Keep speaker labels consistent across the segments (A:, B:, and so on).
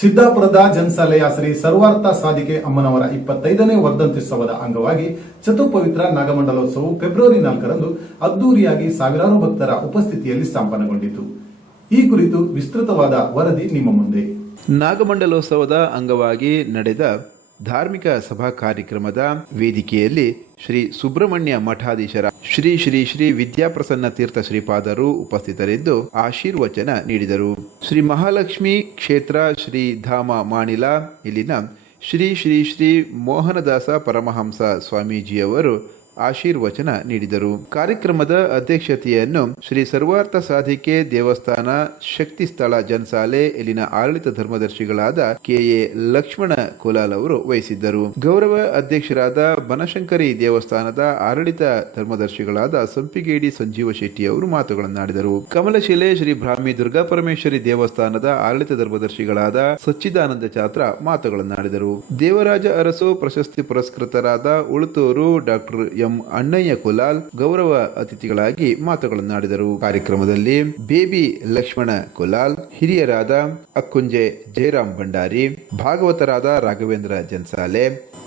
A: ಸಿದ್ದಾಪುರದ ಜನಸಾಲೆಯ ಶ್ರೀ ಸರ್ವಾರ್ಥ ಸಾಧಿಕೆ ಅಮ್ಮನವರ ಇಪ್ಪತ್ತೈದನೇ ವರ್ಧಂತ್ಯುತ್ಸವದ ಅಂಗವಾಗಿ ಚತುಪವಿತ್ರ ನಾಗಮಂಡಲೋತ್ಸವವು ಫೆಬ್ರವರಿ ನಾಲ್ಕರಂದು ಅದ್ದೂರಿಯಾಗಿ ಸಾವಿರಾರು ಭಕ್ತರ ಉಪಸ್ಥಿತಿಯಲ್ಲಿ ಸಂಪನ್ನಗೊಂಡಿತು. ಈ ಕುರಿತು ವಿಸ್ತೃತವಾದ ವರದಿ ನಿಮ್ಮ ಮುಂದೆ.
B: ನಾಗಮಂಡಲೋತ್ಸವದ ಅಂಗವಾಗಿ ನಡೆದ ಧಾರ್ಮಿಕ ಸಭಾ ಕಾರ್ಯಕ್ರಮದ ವೇದಿಕೆಯಲ್ಲಿ ಶ್ರೀ ಸುಬ್ರಹ್ಮಣ್ಯ ಮಠಾಧೀಶರ ಶ್ರೀ ಶ್ರೀ ಶ್ರೀ ವಿದ್ಯಾಪ್ರಸನ್ನ ತೀರ್ಥ ಶ್ರೀಪಾದರು ಉಪಸ್ಥಿತರಿದ್ದು ಆಶೀರ್ವಚನ ನೀಡಿದರು. ಶ್ರೀ ಮಹಾಲಕ್ಷ್ಮಿ ಕ್ಷೇತ್ರ ಶ್ರೀ ಧಾಮ ಮಾಣಿಲ, ಇಲ್ಲಿನ ಶ್ರೀ ಶ್ರೀ ಶ್ರೀ ಮೋಹನದಾಸ ಪರಮಹಂಸ ಸ್ವಾಮೀಜಿಯವರು ಆಶೀರ್ವಚನ ನೀಡಿದರು. ಕಾರ್ಯಕ್ರಮದ ಅಧ್ಯಕ್ಷತೆಯನ್ನು ಶ್ರೀ ಸರ್ವಾರ್ಥ ಸಾಧಿಕೆ ದೇವಸ್ಥಾನ, ಶಕ್ತಿ ಸ್ಥಳ, ಜನಸಾಲೆ, ಇಲ್ಲಿನ ಆಡಳಿತ ಧರ್ಮದರ್ಶಿಗಳಾದ ಕೆಎ ಲಕ್ಷ್ಮಣ ಕೋಲಾಲ್ ಅವರು ವಹಿಸಿದ್ದರು. ಗೌರವ ಅಧ್ಯಕ್ಷರಾದ ಬನಶಂಕರಿ ದೇವಸ್ಥಾನದ ಆಡಳಿತ ಧರ್ಮದರ್ಶಿಗಳಾದ ಸಂಪಿಗೇಡಿ ಸಂಜೀವ ಶೆಟ್ಟಿ ಅವರು ಮಾತುಗಳನ್ನಾಡಿದರು. ಕಮಲಶಿಲೆ ಶ್ರೀ ಬ್ರಾಹ್ಮಿ ದುರ್ಗಾ ಪರಮೇಶ್ವರಿ ದೇವಸ್ಥಾನದ ಆಡಳಿತ ಧರ್ಮದರ್ಶಿಗಳಾದ ಸಚ್ಚಿದಾನಂದ ಚಾತ್ರ ಮಾತುಗಳನ್ನಾಡಿದರು. ದೇವರಾಜ ಅರಸು ಪ್ರಶಸ್ತಿ ಪುರಸ್ಕೃತರಾದ ಉಳುತೂರು ಡಾಕ್ಟರ್ ಅಣ್ಣಯ್ಯ ಕುಲಾಲ್ ಗೌರವ ಅತಿಥಿಗಳಾಗಿ ಮಾತುಗಳನ್ನಾಡಿದರು. ಕಾರ್ಯಕ್ರಮದಲ್ಲಿ ಬೇಬಿ ಲಕ್ಷ್ಮಣ ಕುಲಾಲ್, ಹಿರಿಯರಾದ ಅಕ್ಕುಂಜೆ ಜಯರಾಮ್ ಭಂಡಾರಿ, ಭಾಗವತರಾದ ರಾಘವೇಂದ್ರ ಜನ್ಸಾಲೆ,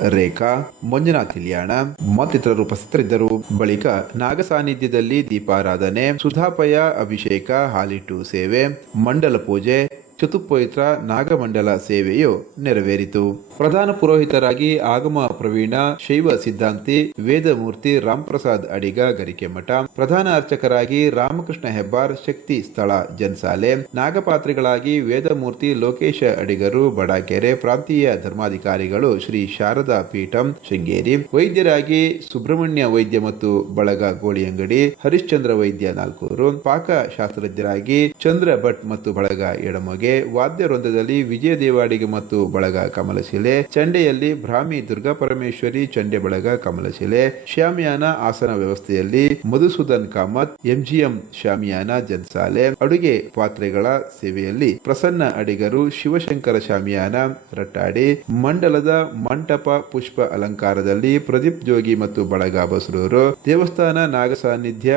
B: ರೇಖಾ, ಮಂಜುನಾಥ್ ಇಲಿಯಾಣ ಮತ್ತಿತರರು ಉಪಸ್ಥಿತರಿದ್ದರು. ಬಳಿಕ ನಾಗಸಾನ್ನಿಧ್ಯದಲ್ಲಿ ದೀಪಾರಾಧನೆ ಸುಧಾಪಯ ಅಭಿಷೇಕ ಹಾಲಿಟ್ಟು ಸೇವೆ, ಮಂಡಲ ಪೂಜೆ ಚತುಪವಿತ್ರ ನಾಗಮಂಡಲ ಸೇವೆಯು ನೆರವೇರಿತು. ಪ್ರಧಾನ ಪುರೋಹಿತರಾಗಿ ಆಗಮ ಪ್ರವೀಣ ಶೈವ ಸಿದ್ಧಾಂತಿ, ವೇದಮೂರ್ತಿ ರಾಮ್ಪ್ರಸಾದ್ ಅಡಿಗ ಗರಿಕೆ ಮಠ, ಪ್ರಧಾನ ಅರ್ಚಕರಾಗಿ ರಾಮಕೃಷ್ಣ ಹೆಬ್ಬಾರ್ ಶಕ್ತಿ ಸ್ಥಳ ಜನ್ಸಾಲೆ, ನಾಗಪಾತ್ರಿಗಳಾಗಿ ವೇದಮೂರ್ತಿ ಲೋಕೇಶ ಅಡಿಗರು ಬಡಾಕೆರೆ ಪ್ರಾಂತೀಯ ಧರ್ಮಾಧಿಕಾರಿಗಳು ಶ್ರೀ ಶಾರದಾ ಪೀಠಂ ಶೃಂಗೇರಿ, ವೈದ್ಯರಾಗಿ ಸುಬ್ರಹ್ಮಣ್ಯ ವೈದ್ಯ ಮತ್ತು ಬಳಗ ಗೋಳಿಯಂಗಡಿ, ಹರಿಶ್ಚಂದ್ರ ವೈದ್ಯ ನಾಲ್ಕೂರು, ಪಾಕ ಶಾಸ್ತ್ರಜ್ಞರಾಗಿ ಚಂದ್ರ ಭಟ್ ಮತ್ತು ಬಳಗ ಎಡಮಗೆ ವಾದ್ಯ ವೃಂದದಲ್ಲಿ ವಿಜಯ ದೇವಾಡಿಗೆ ಮತ್ತು ಬಳಗ ಕಮಲಶಿಲೆ ಚಂಡೆಯಲ್ಲಿ ಭ್ರಾಮಿ ದುರ್ಗಾ ಪರಮೇಶ್ವರಿ, ಚಂಡೆ ಬಳಗ ಕಮಲಶಿಲೆ ಶ್ಯಾಮಿಯಾನ ಆಸನ ವ್ಯವಸ್ಥೆಯಲ್ಲಿ ಮಧುಸೂದನ್ ಕಾಮತ್, ಎಂಜಿಎಂ ಶಾಮಿಯಾನ ಜನ್ಸಾಲೆ, ಅಡುಗೆ ಪಾತ್ರೆಗಳ ಸೇವೆಯಲ್ಲಿ ಪ್ರಸನ್ನ ಅಡಿಗರು ಶಿವಶಂಕರ ಶಾಮಿಯಾನ ರಟ್ಟಾಡಿ, ಮಂಡಲದ ಮಂಟಪ ಪುಷ್ಪ ಅಲಂಕಾರದಲ್ಲಿ ಪ್ರದೀಪ್ ಜೋಗಿ ಮತ್ತು ಬಳಗ ಬಸರೂರು, ದೇವಸ್ಥಾನ ನಾಗ ಸಾನ್ನಿಧ್ಯ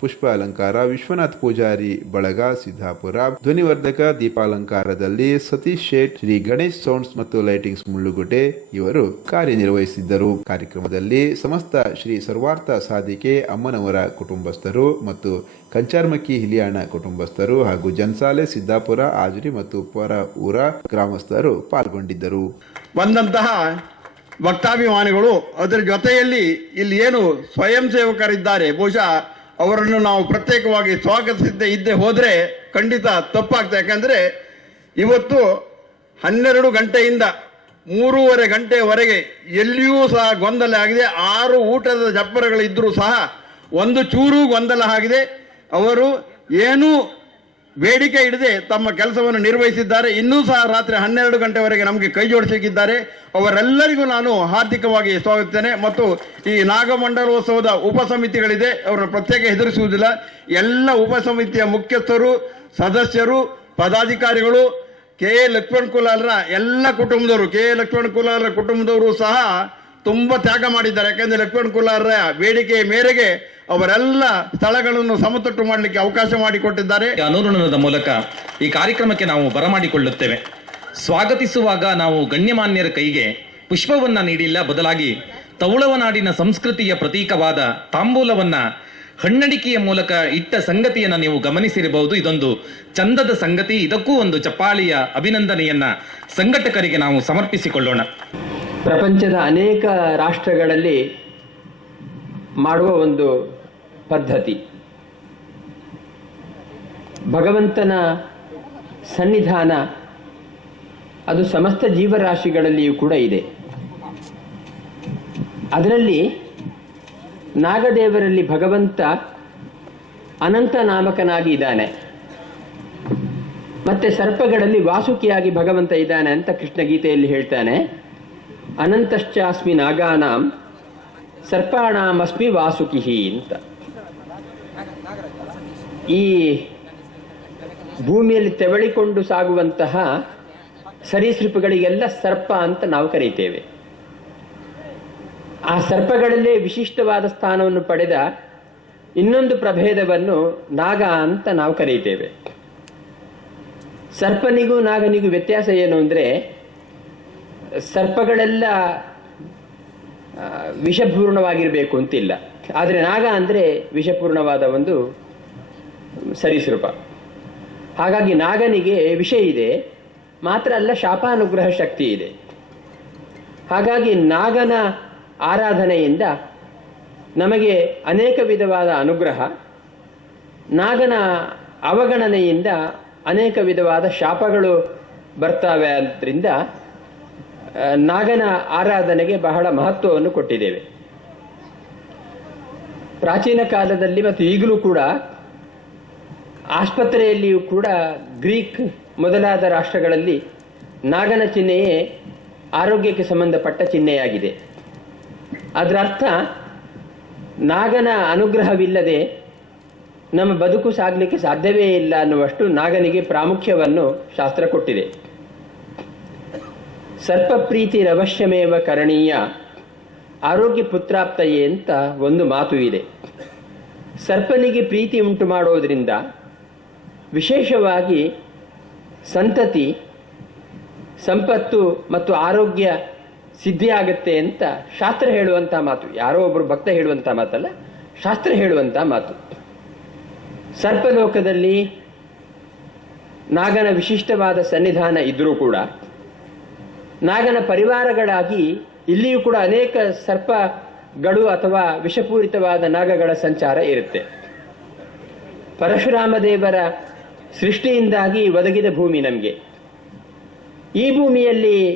B: ಪುಷ್ಪ ಅಲಂಕಾರ ವಿಶ್ವನಾಥ್ ಪೂಜಾರಿ, ಬಳಗ, ಸಿದ್ದಾಪುರ, ಧ್ವನಿವರ್ಧಕ, ದೀಪಾಲಂಕಾರದಲ್ಲಿ ಸತೀಶ್ ಶೇಟ್, ಶ್ರೀ ಗಣೇಶ್ ಸೌಂಡ್ಸ್ ಮತ್ತು ಲೈಟಿಂಗ್ಸ್ ಮುಳ್ಳುಗೋಟೆ ಇವರು ಕಾರ್ಯನಿರ್ವಹಿಸಿದ್ದರು. ಕಾರ್ಯಕ್ರಮದಲ್ಲಿ ಸಮಸ್ತ ಶ್ರೀ ಸರ್ವಾರ್ಥ ಸಾಧಿಕೆ, ಅಮ್ಮನವರ ಕುಟುಂಬಸ್ಥರು ಮತ್ತು ಕಂಚಾರ್ಮಕ್ಕಿ ಹಿಲಿಯಾಣ ಕುಟುಂಬಸ್ಥರು ಹಾಗೂ ಜನ್ಸಾಲೆ, ಸಿದ್ದಾಪುರ ಆಜರಿ ಮತ್ತು ಪರ ಊರ ಗ್ರಾಮಸ್ಥರು ಪಾಲ್ಗೊಂಡಿದ್ದರು.
C: ಬಂದಂತಹ ಭಕ್ತಾಭಿಮಾನಿಗಳು ಅದರ ಜೊತೆಯಲ್ಲಿ ಇಲ್ಲಿ ಏನು ಸ್ವಯಂ ಸೇವಕರಿದ್ದಾರೆ? ಬಹುಶಃ ಅವರನ್ನು ನಾವು ಪ್ರತ್ಯೇಕವಾಗಿ ಸ್ವಾಗತಿಸದೇ ಇದ್ದೇ ಹೋದರೆ ಖಂಡಿತ ತಪ್ಪಾಗ್ತದೆ. ಯಾಕಂದರೆ ಇವತ್ತು ಹನ್ನೆರಡು ಗಂಟೆಯಿಂದ ಮೂರುವರೆ ಗಂಟೆವರೆಗೆ ಎಲ್ಲಿಯೂ ಸಹ ಗೊಂದಲ ಆಗಿದೆ. ಆರು ಊಟದ ಜಪ್ಪರಗಳಿದ್ದರೂ ಸಹ ಒಂದು ಚೂರು ಗೊಂದಲ ಆಗಿದೆ. ಅವರು ಏನೂ ಬೇಡಿಕೆ ಹಿಡಿದೆ ತಮ್ಮ ಕೆಲಸವನ್ನು ನಿರ್ವಹಿಸಿದ್ದಾರೆ. ಇನ್ನೂ ಸಹ ರಾತ್ರಿ ಹನ್ನೆರಡು ಗಂಟೆವರೆಗೆ ನಮಗೆ ಕೈ ಜೋಡಿಸಿದ್ದಾರೆ ಅವರೆಲ್ಲರಿಗೂ ನಾನು ಹಾರ್ದಿಕವಾಗಿ ಸ್ವಾಗತಿಸ್ತೇನೆ. ಮತ್ತು ಈ ನಾಗಮಂಡಲೋತ್ಸವದ ಉಪಸಮಿತಿಗಳಿದೆ. ಅವರನ್ನು ಪ್ರತ್ಯೇಕ ಹೆದರಿಸುವುದಿಲ್ಲ. ಎಲ್ಲ ಉಪಸಮಿತಿಯ ಮುಖ್ಯಸ್ಥರು, ಸದಸ್ಯರು, ಪದಾಧಿಕಾರಿಗಳು, ಕೆ ಎ ಲಕ್ಷ್ಮಣ್ ಕುಲಾಲ್ರ ಎಲ್ಲ ಕುಟುಂಬದವರು, ಕೆ ಎ ಲಕ್ಷ್ಮಣ್ ಕುಲಾಲ್ರ ಕುಟುಂಬದವರು ಸಹ ತುಂಬ ತ್ಯಾಗ ಮಾಡಿದ್ದಾರೆ. ಯಾಕೆಂದರೆ ಲಕ್ಷ್ಮಣ್ ಕುಲಾಲ್ರ ಬೇಡಿಕೆಯ ಮೇರೆಗೆ ಅವರೆಲ್ಲ ಸ್ಥಳಗಳನ್ನು ಸಮತಟ್ಟು ಮಾಡಲಿಕ್ಕೆ ಅವಕಾಶ ಮಾಡಿಕೊಟ್ಟಿದ್ದಾರೆ.
D: ಅನುರಣನದ ಮೂಲಕ ಈ ಕಾರ್ಯಕ್ರಮಕ್ಕೆ ನಾವು ಬರಮಾಡಿಕೊಳ್ಳುತ್ತೇವೆ ಸ್ವಾಗತಿಸುವಾಗ ನಾವು ಗಣ್ಯಮಾನ್ಯರ ಕೈಗೆ ಪುಷ್ಪವನ್ನ ನೀಡಿಲ್ಲ. ಬದಲಾಗಿ ತೌಳವನಾಡಿನ ಸಂಸ್ಕೃತಿಯ ಪ್ರತೀಕವಾದ ತಾಂಬೂಲವನ್ನ ಹಣ್ಣಡಿಕೆಯ ಮೂಲಕ ಇಟ್ಟ ಸಂಗತಿಯನ್ನು ನೀವು ಗಮನಿಸಿರಬಹುದು. ಇದೊಂದು ಚಂದದ ಸಂಗತಿ. ಇದಕ್ಕೂ ಒಂದು ಚಪ್ಪಾಳಿಯ ಅಭಿನಂದನೆಯನ್ನ ಸಂಘಟಕರಿಗೆ ನಾವು ಸಮರ್ಪಿಸಿಕೊಳ್ಳೋಣ.
E: ಪ್ರಪಂಚದ ಅನೇಕ ರಾಷ್ಟ್ರಗಳಲ್ಲಿ ಮಾಡುವ ಒಂದು ಪದ್ಧತಿ. ಭಗವಂತನ ಸನ್ನಿಧಾನ ಅದು ಸಮಸ್ತ ಜೀವರಾಶಿಗಳಲ್ಲಿಯೂ ಕೂಡ ಇದೆ. ಅದರಲ್ಲಿ ನಾಗದೇವರಲ್ಲಿ ಭಗವಂತ ಅನಂತ ನಾಮಕನಾಗಿ ಇದ್ದಾನೆ. ಮತ್ತೆ ಸರ್ಪಗಳಲ್ಲಿ ವಾಸುಕಿಯಾಗಿ ಭಗವಂತ ಇದ್ದಾನೆ ಅಂತ ಕೃಷ್ಣ ಗೀತೆಯಲ್ಲಿ ಹೇಳ್ತಾನೆ. ಅನಂತಶ್ಚಾಸ್ಮಿ ನಾಗಾನಾಂ ಸರ್ಪಾಣಾಮಸ್ಮಿ ವಾಸುಕಿಹಿ ಅಂತ. ಈ ಭೂಮಿಯಲ್ಲಿ ತೆವಳಿಕೊಂಡು ಸಾಗುವಂತಹ ಸರೀಸೃಪಗಳಿಗೆಲ್ಲ ಸರ್ಪ ಅಂತ ನಾವು ಕರೀತೇವೆ. ಆ ಸರ್ಪಗಳಲ್ಲೇ ವಿಶಿಷ್ಟವಾದ ಸ್ಥಾನವನ್ನು ಪಡೆದ ಇನ್ನೊಂದು ಪ್ರಭೇದವನ್ನು ನಾಗ ಅಂತ ನಾವು ಕರೀತೇವೆ. ಸರ್ಪನಿಗೂ ನಾಗನಿಗೂ ವ್ಯತ್ಯಾಸ ಏನು ಅಂದರೆ ಸರ್ಪಗಳೆಲ್ಲ ವಿಷಪೂರ್ಣವಾಗಿರಬೇಕು ಅಂತಿಲ್ಲ. ಆದರೆ ನಾಗ ಅಂದರೆ ವಿಷಪೂರ್ಣವಾದ ಒಂದು ಸರೀಸೃಪ ಹಾಗಾಗಿ ನಾಗನಿಗೆ ವಿಷ ಇದೆ, ಮಾತ್ರ ಅಲ್ಲ ಶಾಪಾನುಗ್ರಹ ಶಕ್ತಿ ಇದೆ. ಹಾಗಾಗಿ ನಾಗನ ಆರಾಧನೆಯಿಂದ ನಮಗೆ ಅನೇಕ ವಿಧವಾದ ಅನುಗ್ರಹ, ನಾಗನ ಅವಗಣನೆಯಿಂದ ಅನೇಕ ವಿಧವಾದ ಶಾಪಗಳು ಬರ್ತವೆ ಆದ್ದರಿಂದ ನಾಗನ ಆರಾಧನೆಗೆ ಬಹಳ ಮಹತ್ವವನ್ನು ಕೊಟ್ಟಿದ್ದೇವೆ. ಪ್ರಾಚೀನ ಕಾಲದಲ್ಲಿ ಮತ್ತು ಈಗಲೂ ಕೂಡ ಆಸ್ಪತ್ರೆಯಲ್ಲಿಯೂ ಕೂಡ ಗ್ರೀಕ್ ಮೊದಲಾದ ರಾಷ್ಟ್ರಗಳಲ್ಲಿ ನಾಗನ ಚಿಹ್ನೆಯೇ ಆರೋಗ್ಯಕ್ಕೆ ಸಂಬಂಧಪಟ್ಟ ಚಿಹ್ನೆಯಾಗಿದೆ. ಅದರ ಅರ್ಥ ನಾಗನ ಅನುಗ್ರಹವಿಲ್ಲದೆ ನಮ್ಮ ಬದುಕು ಸಾಗಲಿಕ್ಕೆ ಸಾಧ್ಯವೇ ಇಲ್ಲ ಅನ್ನುವಷ್ಟು ನಾಗನಿಗೆ ಪ್ರಾಮುಖ್ಯವನ್ನು ಶಾಸ್ತ್ರ ಕೊಟ್ಟಿದೆ. ಸರ್ಪ ಪ್ರೀತಿ ಕರಣೀಯ. ಆರೋಗ್ಯ ಪುತ್ರಾಪ್ತಯೇ ಅಂತ ಒಂದು ಮಾತು ಇದೆ. ಸರ್ಪನಿಗೆ ಪ್ರೀತಿ ಉಂಟು ಮಾಡೋದ್ರಿಂದ ವಿಶೇಷವಾಗಿ ಸಂತತಿ, ಸಂಪತ್ತು ಮತ್ತು ಆರೋಗ್ಯ ಸಿದ್ಧಿಯಾಗತ್ತೆ ಅಂತ ಶಾಸ್ತ್ರ ಹೇಳುವಂಥ ಮಾತು. ಯಾರೋ ಒಬ್ಬರು ಭಕ್ತ ಹೇಳುವಂಥ ಮಾತಲ್ಲ, ಶಾಸ್ತ್ರ ಹೇಳುವಂಥ ಮಾತು. ಸರ್ಪಲೋಕದಲ್ಲಿ ನಾಗನ ವಿಶಿಷ್ಟವಾದ ಸನ್ನಿಧಾನ ಇದ್ದರೂ ಕೂಡ ನಾಗನ ಪರಿವಾರಗಳಾಗಿ ಇಲ್ಲಿಯೂ ಕೂಡ ಅನೇಕ ಸರ್ಪಗಳು ಅಥವಾ ವಿಷಪೂರಿತವಾದ ನಾಗಗಳ ಸಂಚಾರ ಇರುತ್ತೆ. ಪರಶುರಾಮ ದೇವರ ಸೃಷ್ಟಿಯಿಂದಾಗಿ ಒದಗಿದ ಭೂಮಿ ನಮಗೆ. ಈ ಭೂಮಿಯಲ್ಲಿ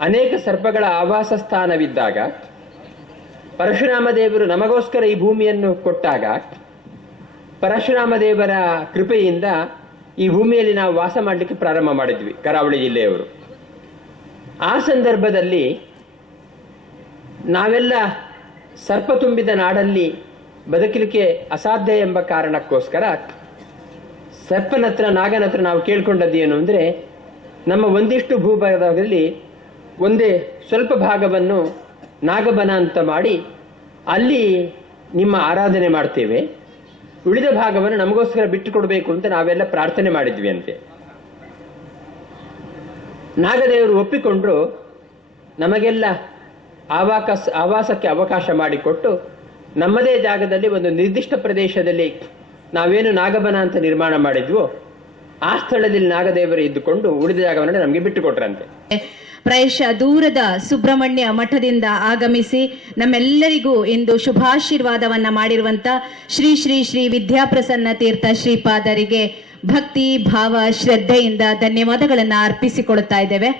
E: ಅನೇಕ ಸರ್ಪಗಳ ಆವಾಸ ಸ್ಥಾನವಿದ್ದಾಗ ಪರಶುರಾಮ ದೇವರು ನಮಗೋಸ್ಕರ ಈ ಭೂಮಿಯನ್ನು ಕೊಟ್ಟಾಗ ಪರಶುರಾಮ ದೇವರ ಕೃಪೆಯಿಂದ ಈ ಭೂಮಿಯಲ್ಲಿ ನಾವು ವಾಸ ಮಾಡಲಿಕ್ಕೆ ಪ್ರಾರಂಭ ಮಾಡಿದ್ವಿ, ಕರಾವಳಿ ಜಿಲ್ಲೆಯವರು. ಆ ಸಂದರ್ಭದಲ್ಲಿ ನಾವೆಲ್ಲ ಸರ್ಪ ತುಂಬಿದ ನಾಡಲ್ಲಿ ಬದುಕಲಿಕ್ಕೆ ಅಸಾಧ್ಯ ಎಂಬ ಕಾರಣಕ್ಕೋಸ್ಕರ ಸರ್ಪನ ಹತ್ರ, ನಾಗನ ಹತ್ರ ನಾವು ಕೇಳ್ಕೊಂಡದ್ದು ಏನು ಅಂದರೆ ನಮ್ಮ ಒಂದಿಷ್ಟು ಭೂಭಾಗದಲ್ಲಿ ಒಂದೇ ಸ್ವಲ್ಪ ಭಾಗವನ್ನು ನಾಗಬನ ಅಂತ ಮಾಡಿ ಅಲ್ಲಿ ನಿಮ್ಮ ಆರಾಧನೆ ಮಾಡ್ತೇವೆ. ಉಳಿದ ಭಾಗವನ್ನು ನಮಗೋಸ್ಕರ ಬಿಟ್ಟು ಕೊಡಬೇಕು ಅಂತ ನಾವೆಲ್ಲ ಪ್ರಾರ್ಥನೆ ಮಾಡಿದ್ವಿ ಅಂತೆ. ನಾಗದೇವರು ಒಪ್ಪಿಕೊಂಡ್ರು, ನಮಗೆಲ್ಲ ಆವಾಕಸ್, ಆವಾಸಕ್ಕೆ ಅವಕಾಶ ಮಾಡಿಕೊಟ್ಟು ನಮ್ಮದೇ ಜಾಗದಲ್ಲಿ ಒಂದು ನಿರ್ದಿಷ್ಟ ಪ್ರದೇಶದಲ್ಲಿ ನಾವೇನು ನಾಗಬನ ಅಂತ ನಿರ್ಮಾಣ ಮಾಡಿದ್ವೋ, ಆ ಸ್ಥಳದಲ್ಲಿ ನಾಗದೇವರು ಇದ್ದುಕೊಂಡು ಉಳಿದ ಜಾಗವನ್ನು ನಮಗೆ ಬಿಟ್ಟುಕೊಟ್ರಂತೆ.
F: ಪ್ರಯಶ ದೂರದ ಸುಬ್ರಹ್ಮಣ್ಯ ಮಠದಿಂದ ಆಗಮಿಸಿ ನಮ್ಮೆಲ್ಲರಿಗೂ ಇಂದು ಶುಭಾಶೀರ್ವಾದವನ್ನ ಮಾಡಿರುವಂತ ಶ್ರೀ ಶ್ರೀ ಶ್ರೀ ವಿದ್ಯಾಪ್ರಸನ್ನ ತೀರ್ಥ ಶ್ರೀಪಾದರಿಗೆ ಭಕ್ತಿ, ಭಾವ, ಶ್ರದ್ಧೆಯಿಂದ ಧನ್ಯವಾದಗಳನ್ನು ಅರ್ಪಿಸಿಕೊಳ್ಳುತ್ತಾ ಇದ್ದೇವೆ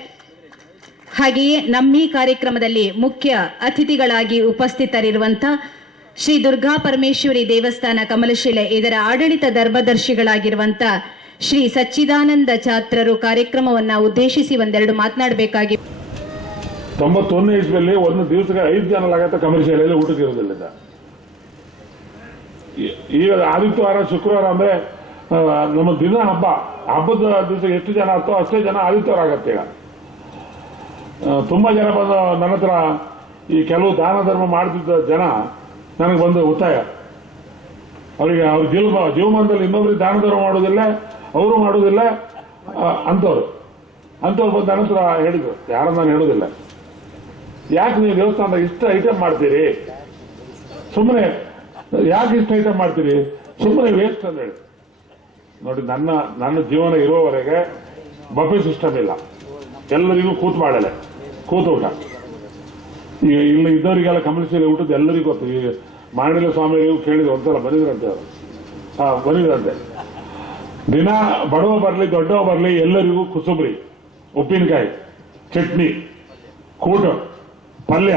F: ಹಾಗೆಯೇ ನಮ್ಮ ಈ ಕಾರ್ಯಕ್ರಮದಲ್ಲಿ ಮುಖ್ಯ ಅತಿಥಿಗಳಾಗಿ ಉಪಸ್ಥಿತರಿರುವಂತ ಶ್ರೀ ದುರ್ಗಾ ಪರಮೇಶ್ವರಿ ದೇವಸ್ಥಾನ ಕಮಲಶಿಲೆ ಇದರ ಆಡಳಿತ ಧರ್ಮದರ್ಶಿಗಳಾಗಿರುವಂತ ಶ್ರೀ ಸಚ್ಚಿದಾನಂದ ಛಾತ್ರರು ಕಾರ್ಯಕ್ರಮವನ್ನ ಉದ್ದೇಶಿಸಿ ಒಂದೆರಡು ಮಾತನಾಡಬೇಕಾಗಿ
G: ತೊಂಬತ್ತೊಂದನೇ ಇಸ್ವಿಯಲ್ಲಿ ಒಂದು ದಿವಸಕ್ಕೆ ಐದು ಜನ ಕಮರ್ಷಿಯಲ್ ಊಟಕ್ಕೆ ಇರೋದಿಲ್ಲ ಈಗ. ಆದಿತ್ಯವಾರ ಶುಕ್ರವಾರ ಅಂದ್ರೆ ನಮ್ಮ ದಿನ ಹಬ್ಬ, ಹಬ್ಬದ ದಿವಸ ಎಷ್ಟು ಜನ ಆಗ್ತೋ ಅಷ್ಟೇ ಜನ ಆದಿತ್ಯವರಾಗತ್ತೆ ಈಗ. ತುಂಬಾ ಜನ ಬಂದು ನನ್ನ ಹತ್ರ ಈ ಕೆಲವು ದಾನ ಧರ್ಮ ಮಾಡ್ತಿದ್ದ ಜನ ನನಗೆ ಬಂದು ಒತ್ತಾಯ. ಅವರಿಗೆ ಅವ್ರ ಜೀವ, ಜೀವಮಾನದಲ್ಲಿ ಇನ್ನೊಬ್ರಿಗೆ ದಾನ ಧರ್ಮ ಮಾಡೋದಿಲ್ಲ, ಅವರು ಮಾಡೋದಿಲ್ಲ ಅಂತವ್ರು ಅಂಥವ್ರು. ಅಂಥವ್ರು ಬಂದು ನನ್ನ ಹತ್ರ ಹೇಳಿದ್ರು ಯಾರು ನಾನು ಹೇಳೋದಿಲ್ಲ. ಯಾಕೆ ನೀವು ದೇವಸ್ಥಾನದಾಗ ಇಷ್ಟು ಐಟಮ್ ಮಾಡ್ತೀರಿ? ಸುಮ್ಮನೆ ಯಾಕೆ ಇಷ್ಟು ಐಟಮ್ ಮಾಡ್ತೀರಿ? ಸುಮ್ಮನೆ ವೇಸ್ಟ್ ಅಂತ ಹೇಳಿ. ನೋಡಿ, ನನ್ನ ನನ್ನ ಜೀವನ ಇರುವವರೆಗೆ ಬಫೆ ಸಿಸ್ಟಮ್ ಇಲ್ಲ. ಎಲ್ಲರಿಗೂ ಕೂತ್ ಮಾಡಲೆ ಕೂತು ಊಟ. ಈಗ ಇಲ್ಲಿ ಇದ್ದವರಿಗೆಲ್ಲ ಕಮಲಿಸಿಯಲ್ಲಿ ಊಟದ ಎಲ್ಲರಿಗೂ ಗೊತ್ತು. ಈಗ ಮಾಡಿಲ ಸ್ವಾಮಿಗಳಿಗೂ ಕೇಳಿದ್ರು ಒಂದ್ಸಲ ಬಂದಿದ್ರಂತೆ ಅವರು. ಹಾ, ಬಂದಿದ್ರಂತೆ. ದಿನ ಬಡವ ಬರಲಿ, ದೊಡ್ಡವ ಬರಲಿ, ಎಲ್ಲರಿಗೂ ಕುಸುಬ್ರಿ, ಉಪ್ಪಿನಕಾಯಿ, ಚಟ್ನಿ, ಕೂಟ, ಪಲ್ಯ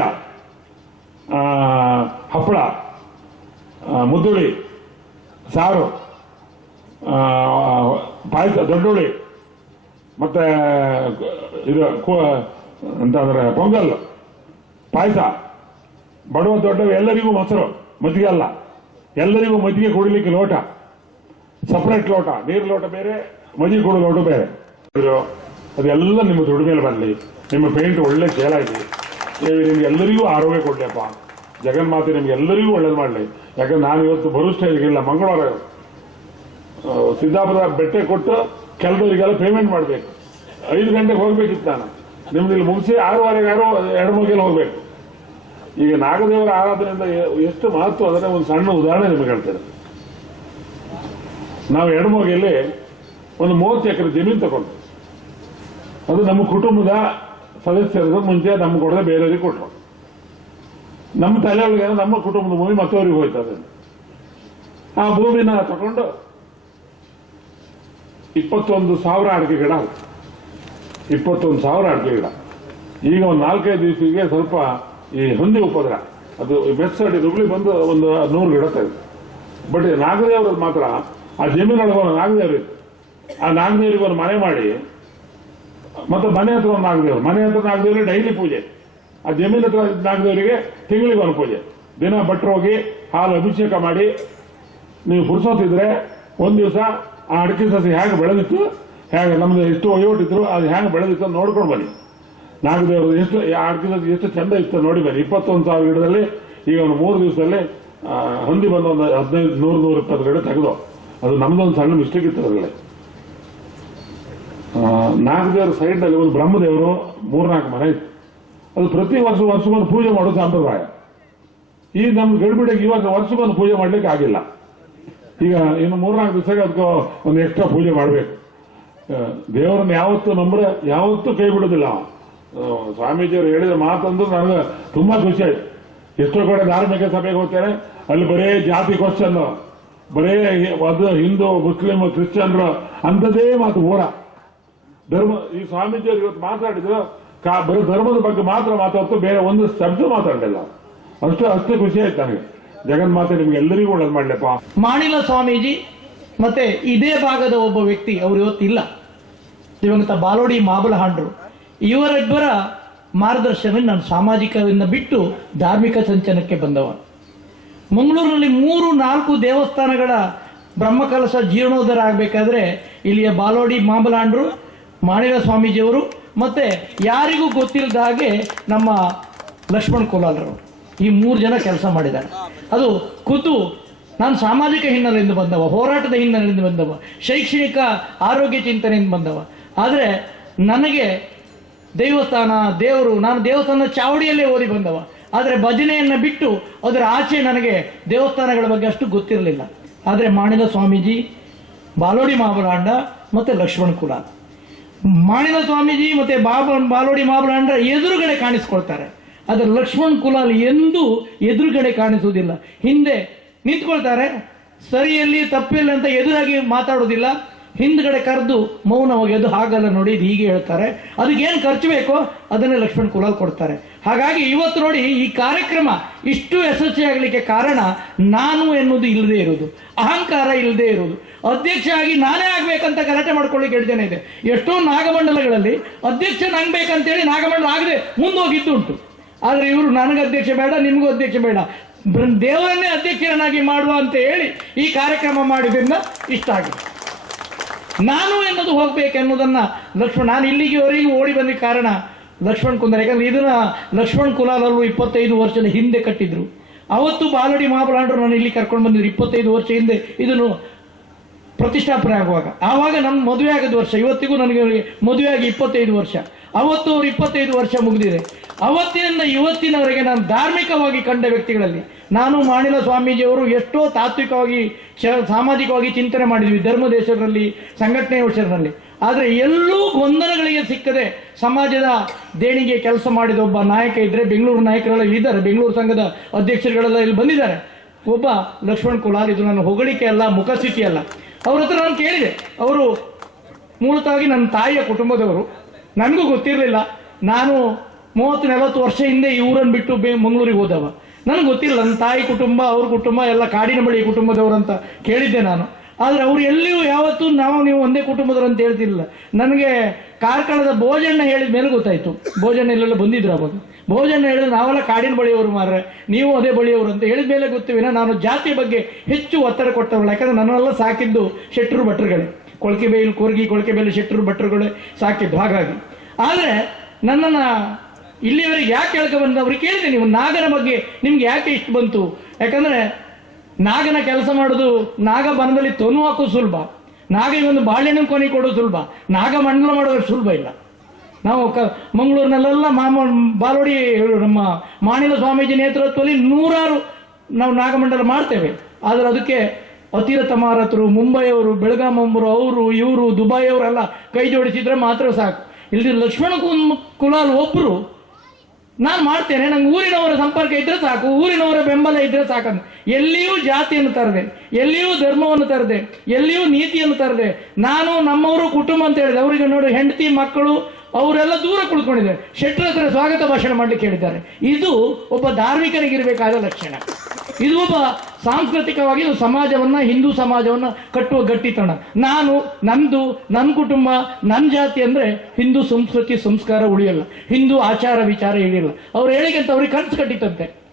G: ಹಪ್ಪಳ ಮುದ್ದುಳಿ, ಸಾರು. ಪಾಯಸ, ದೊಡ್ಡುಳ್ಳಿ. ಮತ್ತೆ, ಇದು ಅಂತ ಅಂತಂದ್ರೆ ಪೊಂಗಲ್. ಪಾಯಸ. ಬಡವ ದೊಡ್ಡವ ಎಲ್ಲರಿಗೂ ಮೊಸರು, ಮಜ್ಜಿಗೆ ಅಲ್ಲ. ಎಲ್ಲರಿಗೂ ಮಜ್ಜಿಗೆ ಕುಡಿಲಿಕ್ಕೆ ಲೋಟ. ಸಪ್ರೇಟ್ ಲೋಟ. ನೀರು ಲೋಟ ಬೇರೆ, ಮಜ್ಜಿಗೆ ಕೊಡೋ ಲೋಟ ಬೇರೆ. ಅದೆಲ್ಲ ನಿಮ್ಮ ದುಡ್ಡು ಮೇಲೆ ಬರಲಿ. ನಿಮ್ಮ ಪೇಂಟ್ ಒಳ್ಳೆ ಜೇಲಾಗಿ ನಿಮ್ಗೆ ಎಲ್ಲರಿಗೂ ಆರೋಗ್ಯ ಕೊಡ್ಲಿಯಪ್ಪ ಜಗನ್ಮಾತೆ ನಿಮ್ಗೆ ಎಲ್ಲರಿಗೂ ಒಳ್ಳೇದು ಮಾಡಲಿ. ಯಾಕಂದ್ರೆ ನಾನು ಇವತ್ತು ಬರೋ ಸ್ಟೇಜ್ಗೆ ಇಲ್ಲ, ಮಂಗಳವಾರ. ಸಿದ್ದಾಪುರ ಬೆಟ್ಟೆ ಕೊಟ್ಟು ಕೆಲವರಿಗೆಲ್ಲ ಪೇಮೆಂಟ್ ಮಾಡಬೇಕು. ಐದು ಗಂಟೆಗೆ ಹೋಗ್ಬೇಕಿತ್ತು ನಾನು. ನಿಮ್ದು ಇಲ್ಲಿ ಮುಗಿಸಿ ಆರೂವರೆಗೆ ಎರಡು ಎಡಮುಗಿಯಲ್ಲಿ ಹೋಗ್ಬೇಕು. ಈಗ ನಾಗದೇವರ ಆರಾಧನೆಯಿಂದ ಎಷ್ಟು ಮಹತ್ವ ಅಂದರೆ ಒಂದು ಸಣ್ಣ ಉದಾಹರಣೆ ನಿಮಗೆ ಹೇಳ್ತೇನೆ. ನಾವು ಎಡಮುಗಿಯಲ್ಲಿ ಒಂದು ಮೂವತ್ತು ಎಕರೆ ಜಮೀನು ತಗೊಂಡು. ಅದು ನಮ್ಮ ಕುಟುಂಬದ ಸದಸ್ಯರದ ಮುಂಚೆ ನಮ್ಮ ಕೊಡದೆ ಬೇರೆಯವ್ರಿಗೆ ಕೊಟ್ಟರು. ನಮ್ಮ ತಲೆಯೊಳಗೆ ನಮ್ಮ ಕುಟುಂಬದ ಭೂಮಿ ಮತ್ತವರಿಗೆ ಹೋಯ್ತದೆ. ಆ ಭೂಮಿನ ತಗೊಂಡು ಇಪ್ಪತ್ತೊಂದು ಸಾವಿರ ಅಡಿಕೆ ಗಿಡ ಇಪ್ಪತ್ತೊಂದು ಸಾವಿರ ಅಡಿಕೆ ಗಿಡ. ಈಗ ಒಂದು ನಾಲ್ಕೈದು ದಿವಸಕ್ಕೆ ಸ್ವಲ್ಪ ಈ ಹೊಂದಿ ಉಪದ್ರ, ಅದು ವೆಸ್ಟ್ ಸೈಡ್ ಬಂದು ಒಂದು ನೂರು ಗಿಡ ತೆಗೆದು. ಬಟ್ ನಾಗದೇವ್ರದ್ದು ಮಾತ್ರ, ಆ ಜಮೀನೊಳಗೆ ಒಂದು ನಾಗದೇವ್ರ ಆ ನಾಗದೇವ್ರಿಗೆ ಒಂದು ಮನೆ ಮಾಡಿ, ಮತ್ತೆ ಮನೆ ಹತ್ರ ಒಂದು ನಾಗದೇವ್ರು ಮನೆ ಹತ್ರ ನಾಗದೇವ್ರಿಗೆ ಡೈಲಿ ಪೂಜೆ. ಆ ಜಮೀನ್ ಹತ್ರ ನಾಗದೇವರಿಗೆ ತಿಂಗಳಿಗೆ ಒಂದು ಪೂಜೆ. ದಿನ ಭಟ್ರು ಹೋಗಿ ಹಾಲು ಅಭಿಷೇಕ ಮಾಡಿ, ನೀವು ಪುರ್ಸೋತಿದ್ರೆ ಒಂದ್ ದಿವಸ ಆ ಅಡಿಕೆ ಸಸಿ ಹೇಗೆ ಬೆಳೆದಿತ್ತು? ಹೇಗೆ ನಮ್ದು ಎಷ್ಟು ವಯೋಟಿದ್ರು ಅದು ಹೇಗೆ ಬೆಳೆದಿತ್ತು ನೋಡ್ಕೊಂಡು ಬನ್ನಿ. ನಾಗದೇವರು ಎಷ್ಟು ಆ ಅಡಿಕೆ ಸಸಿ ಎಷ್ಟು ಚಂದ ಇತ್ತು ನೋಡಿ ಬನ್ನಿ. ಇಪ್ಪತ್ತೊಂದು ಸಾವಿರ ಗಿಡದಲ್ಲಿ ಈಗ ಒಂದು ಮೂರು ದಿವಸದಲ್ಲಿ ಹೊಂದಿ ಬಂದ ಒಂದು ಹದಿನೈದು, ನೂರು, ನೂರ ಇಪ್ಪತ್ತು ಗಿಡ ತೆಗೆದು. ಅದು ನಮ್ದೊಂದು ಸಣ್ಣ ಮಿಸ್ಟೇಕ್ ಇತ್ತು ಅದರಲ್ಲಿ. ನಾಗದೇವ್ರ ಸೈಡ್ನಲ್ಲಿ ಒಂದು ಬ್ರಹ್ಮದೇವರು ಮೂರ್ನಾಲ್ಕು ಮನೆ ಇತ್ತು. ಅದು ಪ್ರತಿ ವರ್ಷ ವರ್ಷಕ್ಕೊಂದು ಪೂಜೆ ಮಾಡೋ ಸಂಪ್ರದಾಯ. ಈ ನಮ್ಮ ಗಡಿಬಿಡಿಗೆ ಇವಾಗ ಒಂದು ಪೂಜೆ ಮಾಡ್ಲಿಕ್ಕೆ ಆಗಿಲ್ಲ. ಈಗ ಇನ್ನು ಮೂರ್ನಾಲ್ಕು ದಿವಸಕ್ಕೆ ಅದಕ್ಕೆ ಒಂದು ಎಕ್ಸ್ಟ್ರಾ ಪೂಜೆ ಮಾಡಬೇಕು. ದೇವರನ್ನ ಯಾವತ್ತೂ ನಂಬ್ರೆ, ಯಾವತ್ತೂ ಕೈ ಬಿಡೋದಿಲ್ಲ. ಸ್ವಾಮೀಜಿಯವರು ಹೇಳಿದ ಮಾತಂದ್ರೆ ನನಗೆ ತುಂಬಾ ಖುಷಿ ಆಯ್ತು. ಎಷ್ಟೋ ಕಡೆ ಧಾರ್ಮಿಕ ಸಭೆಗೆ ಹೋಗ್ತೇನೆ, ಅಲ್ಲಿ ಬರೇ ಜಾತಿ ಕ್ವಶನ್ ಬರೇ ಅದು ಹಿಂದೂ, ಮುಸ್ಲಿಂ, ಕ್ರಿಶ್ಚಿಯನ್ರು ಅಂಥದ್ದೇ ಮಾತು ಊರ. ಧರ್ಮ, ಈ ಸ್ವಾಮೀಜಿಯವರು ಇವತ್ತು ಮಾತಾಡಿದ್ರು ಬರೀ ಧರ್ಮದ ಬಗ್ಗೆ ಮಾತ್ರ ಮಾತಾಡ್ತು, ಬೇರೆ ಒಂದು ಶಬ್ದ ಮಾತಾಡಲಿಲ್ಲ. ಅಷ್ಟು, ಅಷ್ಟೇ ಖುಷಿ ಆಯ್ತು ನನಗೆ. ಜಗನ್ಮಾತೆ ನಿಮ್ಗೆ ಎಲ್ಲರಿಗೂ ಒಳ್ಳೇದು ಮಾಡ್ಲಪ್ಪ.
H: ಮಾಣಿಲ ಸ್ವಾಮೀಜಿ, ಮತ್ತೆ ಇದೇ ಭಾಗದ ಒಬ್ಬ ವ್ಯಕ್ತಿ, ಅವರು ಇವತ್ತಿಲ್ಲ. ದಿವಂಗತ ಬಾಲೋಡಿ ಮಾಬಲಹಾಂಡ್ರು. ಇವರಿಬ್ಬರ ಮಾರ್ಗದರ್ಶನ ನಾನು ಸಾಮಾಜಿಕವನ್ನ ಬಿಟ್ಟು ಧಾರ್ಮಿಕ ಸಂಚನಕ್ಕೆ ಬಂದವ ಮಂಗಳೂರಿನಲ್ಲಿ ಮೂರು, ನಾಲ್ಕು ದೇವಸ್ಥಾನಗಳ ಬ್ರಹ್ಮಕಲಶ ಜೀರ್ಣೋದ್ಧಾರ ಆಗಬೇಕಾದ್ರೆ ಇಲ್ಲಿಯ ಬಾಲೋಡಿ ಮಾಬಲಾಂಡ್ರು ಮಾಣಿಲ ಸ್ವಾಮೀಜಿಯವರು, ಮತ್ತೆ ಯಾರಿಗೂ ಗೊತ್ತಿಲ್ಲದ ಹಾಗೆ ನಮ್ಮ ಲಕ್ಷ್ಮಣ್ ಕೋಲಾರರು ಈ ಮೂರು ಜನ ಕೆಲಸ ಮಾಡಿದ್ದಾರೆ. ಅದು ಖುದ್ದು, ನಾನು ಸಾಮಾಜಿಕ ಹಿನ್ನೆಲೆಯಿಂದ ಬಂದವ, ಹೋರಾಟದ ಹಿನ್ನೆಲೆಯಿಂದ ಬಂದವ, ಶೈಕ್ಷಣಿಕ ಆರೋಗ್ಯ ಚಿಂತನೆಯಿಂದ ಬಂದವ. ಆದರೆ ನನಗೆ ದೇವಸ್ಥಾನ, ದೇವರು, ನಾನು ದೇವಸ್ಥಾನ ಚಾವಡಿಯಲ್ಲೇ ಓದಿ ಬಂದವ. ಆದರೆ ಭಜನೆಯನ್ನು ಬಿಟ್ಟು ಅದರ ಆಚೆ ನನಗೆ ದೇವಸ್ಥಾನಗಳ ಬಗ್ಗೆ ಅಷ್ಟು ಗೊತ್ತಿರಲಿಲ್ಲ. ಆದರೆ ಮಾಣಿದ ಸ್ವಾಮೀಜಿ, ಬಾಲೋಡಿ ಮಹಾಬಲಾಂಡ ಮತ್ತು ಲಕ್ಷ್ಮಣ ಕುಲ ಮಾಣಿದ ಸ್ವಾಮೀಜಿ ಮತ್ತು ಬಾಬ, ಬಾಲೋಡಿ ಮಹಾಬಲಾಂಡ ಎದುರುಗಡೆ ಕಾಣಿಸ್ಕೊಳ್ತಾರೆ. ಆದರೆ ಲಕ್ಷ್ಮಣ್ ಕುಲಾಲ್ ಎಂದೂ ಎದುರುಗಡೆ ಕಾಣಿಸುವುದಿಲ್ಲ. ಹಿಂದೆ ನಿಂತ್ಕೊಳ್ತಾರೆ, ಸರಿಯಲ್ಲಿ ತಪ್ಪಿಲ್ಲ ಅಂತ ಎದುರಾಗಿ ಮಾತಾಡೋದಿಲ್ಲ ಹಿಂದ್ಗಡೆ ಕರೆದು ಮೌನವಾಗಿ ಅದು ಹಾಗಲ್ಲ ನೋಡಿ ಇದು ಹೀಗೆ ಹೇಳ್ತಾರೆ. ಅದಕ್ಕೆ ಏನು ಖರ್ಚು ಬೇಕೋ ಅದನ್ನೇ ಲಕ್ಷ್ಮಣ್ ಕುಲಾಲ್ ಕೊಡ್ತಾರೆ. ಹಾಗಾಗಿ ಇವತ್ತು ನೋಡಿ ಈ ಕಾರ್ಯಕ್ರಮ ಇಷ್ಟು ಯಶಸ್ವಿ ಆಗಲಿಕ್ಕೆ ಕಾರಣ ನಾನು ಎನ್ನುವುದು ಇಲ್ಲದೆ ಇರೋದು ಅಹಂಕಾರ ಇಲ್ಲದೆ ಇರೋದು ಅಧ್ಯಕ್ಷ ಆಗಿ ನಾನೇ ಆಗಬೇಕಂತ ಗಲಾಟೆ ಮಾಡ್ಕೊಳ್ಳಿಕ್ಕೆ ಎರಡು ಜನ ಇದೆ? ಎಷ್ಟೋ ನಾಗಮಂಡಲಗಳಲ್ಲಿ ಅಧ್ಯಕ್ಷ ನಂಗೆ ಬೇಕಂತೇಳಿ ನಾಗಮಂಡಲ ಆಗದೆ ಮುಂದೋಗಿದ್ದುಂಟು. ಆದ್ರೆ ಇವರು ನನಗೆ ಅಧ್ಯಕ್ಷ ಬೇಡ, ನಿಮಗೂ ಅಧ್ಯಕ್ಷ ಬೇಡ. ದೇವರನ್ನೇ ಅಧ್ಯಕ್ಷರನ್ನಾಗಿ ಮಾಡುವ ಅಂತ ಹೇಳಿ ಈ ಕಾರ್ಯಕ್ರಮ ಮಾಡಿದ್ರಿಂದ ಇಷ್ಟ ಆಗಿದೆ. ನಾನು ಎನ್ನುವುದು ಹೋಗ್ಬೇಕೆನ್ನುವುದನ್ನು ಲಕ್ಷ್ಮಣ್ ನಾನು ಇಲ್ಲಿಗೆವರೆಗೂ ಓಡಿ ಬಂದ ಕಾರಣ ಲಕ್ಷ್ಮಣ್ ಕುಂದರ್ ಯಾಕಂದ್ರೆ ಇದನ್ನ ಲಕ್ಷ್ಮಣ್ ಕುಲಾಲರು ಇಪ್ಪತ್ತೈದು ವರ್ಷದ ಹಿಂದೆ ಕಟ್ಟಿದ್ರು. ಅವತ್ತು ಬಾಲಡಿ ಮಹಾಬಲಾಂಡ್ರು ನಾನು ಇಲ್ಲಿ ಕರ್ಕೊಂಡು ಬಂದಿದ್ರು ಇಪ್ಪತ್ತೈದು ವರ್ಷ ಹಿಂದೆ. ಇದನ್ನು ಪ್ರತಿಷ್ಠಾಪನೆ ಆಗುವಾಗ. ಆವಾಗ ನನ್ನ ಮದುವೆ ಆಗದ ವರ್ಷ, ಇವತ್ತಿಗೂ ನನಗೆ ಮದುವೆ ಆಗಿ ಇಪ್ಪತ್ತೈದು ವರ್ಷ. ಅವತ್ತು ಅವ್ರು ಇಪ್ಪತ್ತೈದು ವರ್ಷ ಮುಗಿದಿದೆ. ಅವತ್ತಿನಿಂದ ಇವತ್ತಿನವರೆಗೆ ನಾನು ಧಾರ್ಮಿಕವಾಗಿ ಕಂಡ ವ್ಯಕ್ತಿಗಳಲ್ಲಿ, ನಾನು ಮಾಣಿಲ ಸ್ವಾಮೀಜಿಯವರು ಎಷ್ಟೋ ತಾತ್ವಿಕವಾಗಿ ಸಾಮಾಜಿಕವಾಗಿ ಚಿಂತನೆ ಮಾಡಿದ್ವಿ, ಧರ್ಮ ದೇಶದಲ್ಲಿ, ಸಂಘಟನೆ ವಿಷಯದಲ್ಲಿ ಆದರೆ ಎಲ್ಲೂ ಗೊಂದಲಗಳಿಗೆ ಸಿಕ್ಕದೆ ಸಮಾಜದ ದೇಣಿಗೆ ಕೆಲಸ ಮಾಡಿದ ಒಬ್ಬ ನಾಯಕ ಇದ್ದರೆ ಬೆಂಗಳೂರು ನಾಯಕರೆಲ್ಲ ಇದ್ದಾರೆ, ಬೆಂಗಳೂರು ಸಂಘದ ಅಧ್ಯಕ್ಷರುಗಳೆಲ್ಲ ಇಲ್ಲಿ ಬಂದಿದ್ದಾರೆ. ಒಬ್ಬ ಲಕ್ಷ್ಮಣ್ ಕುಲಾಲ್ ಇದು ನನ್ನ ಹೊಗಳಿಕೆ ಅಲ್ಲ ಮುಖಸ್ಥಿತಿ ಅಲ್ಲ. ಅವ್ರ ಹತ್ರ ನಾನು ಕೇಳಿದೆ, ಅವರು ಮೂಲತಃವಾಗಿ ನನ್ನ ತಾಯಿಯ ಕುಟುಂಬದವರು. ನನಗೂ ಗೊತ್ತಿರಲಿಲ್ಲ, ನಾನು ಮೂವತ್ತು, ನಲವತ್ತು ವರ್ಷ ಹಿಂದೆ ಈ ಊರನ್ನು ಬಿಟ್ಟು ಬೇ ಮಂಗಳೂರಿಗೆ ಹೋದವ. ನನಗೆ ಗೊತ್ತಿಲ್ಲ ನನ್ನ ತಾಯಿ ಕುಟುಂಬ, ಅವ್ರ ಕುಟುಂಬ, ಎಲ್ಲ ಕಾಡಿನ ಬಳಿ ಕುಟುಂಬದವರು ಅಂತ ಕೇಳಿದ್ದೆ ನಾನು. ಆದರೆ ಅವ್ರು ಎಲ್ಲಿಯೂ ಯಾವತ್ತೂ ನಾವು, ನೀವು ಒಂದೇ ಕುಟುಂಬದವ್ರು ಅಂತ ಹೇಳ್ತಿಲ್ಲ ನನಗೆ ಕಾರ್ಕಳದ ಭೋಜನ ಹೇಳಿದ ಮೇಲೆ ಗೊತ್ತಾಯಿತು. ಭೋಜನ ಇಲ್ಲೆಲ್ಲ ಬಂದಿದ್ರು ಅವಾಗ ಭೋಜನ ಹೇಳಿದ್ರೆ ನಾವೆಲ್ಲ ಕಾಡಿನ ಬಳಿಯವರು ಮಾರ್ರೆ, ನೀವು ಅದೇ ಬಳಿಯವರು ಅಂತ ಹೇಳಿದ ಮೇಲೆ ಗೊತ್ತಿವಿನ ನಾನು ಜಾತಿ ಬಗ್ಗೆ ಹೆಚ್ಚು ಒತ್ತಡ ಕೊಟ್ಟವಳು. ಯಾಕಂದ್ರೆ ನನ್ನೆಲ್ಲ ಸಾಕಿದ್ದು ಶೆಟ್ಟರು ಭಟ್ರುಗಳೇ. ಕೊಳಕೆ ಬೇಲ್, ಕೊರ್ಗಿ, ಕೊಳಕೆ ಬೇಲೆ ಶೆಟ್ಟರು ಭಟ್ರುಗಳೇ ಸಾಕಿದ್ದು ಹಾಗಾಗಿ. ಆದರೆ ನನ್ನನ್ನು ಇಲ್ಲಿವರೆಗೆ ಯಾಕೆ ಕೇಳ್ಕೊ ಬಂದ ಅವ್ರಿಗೆ ಕೇಳಿದೆ ನೀವು ನಾಗನ ಬಗ್ಗೆ ನಿಮ್ಗೆ ಯಾಕೆ ಇಷ್ಟು ಬಂತು? ಯಾಕಂದ್ರೆ ನಾಗನ ಕೆಲಸ ಮಾಡೋದು ನಾಗ ಬನದಲ್ಲಿ ತೊನು ಹಾಕೋದು ಸುಲಭ. ನಾಗ ಒಂದು ಬಾಳೆಹಣ್ಣು ಕೊನೆ ಕೊಡೋದು ಸುಲಭ. ನಾಗ ಮಂಡಲ ಮಾಡೋದು ಸುಲಭ ಇಲ್ಲ. ನಾವು ಕ ಮಂಗಳೂರಿನಲ್ಲೆಲ್ಲ ಮಾಮ, ಬಾಲೋಡಿ ನಮ್ಮ ಮಾಣಿಲ ಸ್ವಾಮೀಜಿ ನೇತೃತ್ವದಲ್ಲಿ ನೂರಾರು ನಾವು ನಾಗಮಂಡಲ ಮಾಡ್ತೇವೆ. ಆದರೆ ಅದಕ್ಕೆ ಅತಿರಥ ಮಾರತರು ಮುಂಬೈಯವರು ಬೆಳಗಾಮವರು ಅವರು, ಇವರು ದುಬೈ ಅವರೆಲ್ಲ ಕೈ ಜೋಡಿಸಿದ್ರೆ ಮಾತ್ರ ಸಾಕು. ಇಲ್ಲಿ ಲಕ್ಷ್ಮಣ ಕುಲಾಲ್ ಒಬ್ಬರು ನಾನು ಮಾಡ್ತೇನೆ, ನಂಗೆ ಊರಿನವರ ಸಂಪರ್ಕ ಇದ್ರೆ ಸಾಕು, ಊರಿನವರ ಬೆಂಬಲ ಇದ್ರೆ ಸಾಕಂತ ಎಲ್ಲಿಯೂ ಜಾತಿಯನ್ನು ತರದೆ, ಎಲ್ಲಿಯೂ ಧರ್ಮವನ್ನು ತರದೆ, ಎಲ್ಲಿಯೂ ನೀತಿಯನ್ನು ತರದೆ, ನಾನು ನಮ್ಮವರು ಕುಟುಂಬ ಅಂತ ಹೇಳಿದೆ. ಅವರಿಗೆ ನೋಡಿ, ಹೆಂಡತಿ, ಮಕ್ಕಳು ಅವರೆಲ್ಲ ದೂರ ಕುಳ್ಕೊಂಡಿದ್ದಾರೆ ಶೆಟ್ಟರ ಹತ್ರ ಸ್ವಾಗತ ಭಾಷಣ ಮಾಡ್ಲಿಕ್ಕೆ ಹೇಳಿದ್ದಾರೆ. ಇದು ಒಬ್ಬ ಧಾರ್ಮಿಕನಿಗಿರಬೇಕಾದ ಲಕ್ಷಣ. ಇದು ಒಬ್ಬ ಸಾಂಸ್ಕೃತಿಕವಾಗಿ ಸಮಾಜವನ್ನ, ಹಿಂದೂ ಸಮಾಜವನ್ನ ಕಟ್ಟುವ ಗಟ್ಟಿತನ. ನಾನು, ನಂದು ನನ್ನ ಕುಟುಂಬ ನನ್ನ ಜಾತಿ ಅಂದ್ರೆ ಹಿಂದೂ ಸಂಸ್ಕೃತಿ ಸಂಸ್ಕಾರ ಉಳಿಯಲ್ಲ. ಹಿಂದೂ ಆಚಾರ ವಿಚಾರ ಇಳಿಯಲ್ಲ ಅವ್ರು ಹೇಳಿಕಂತ ಅವ್ರಿಗೆ ಕನಸು ಕಟ್ಟಿತಂತೆ.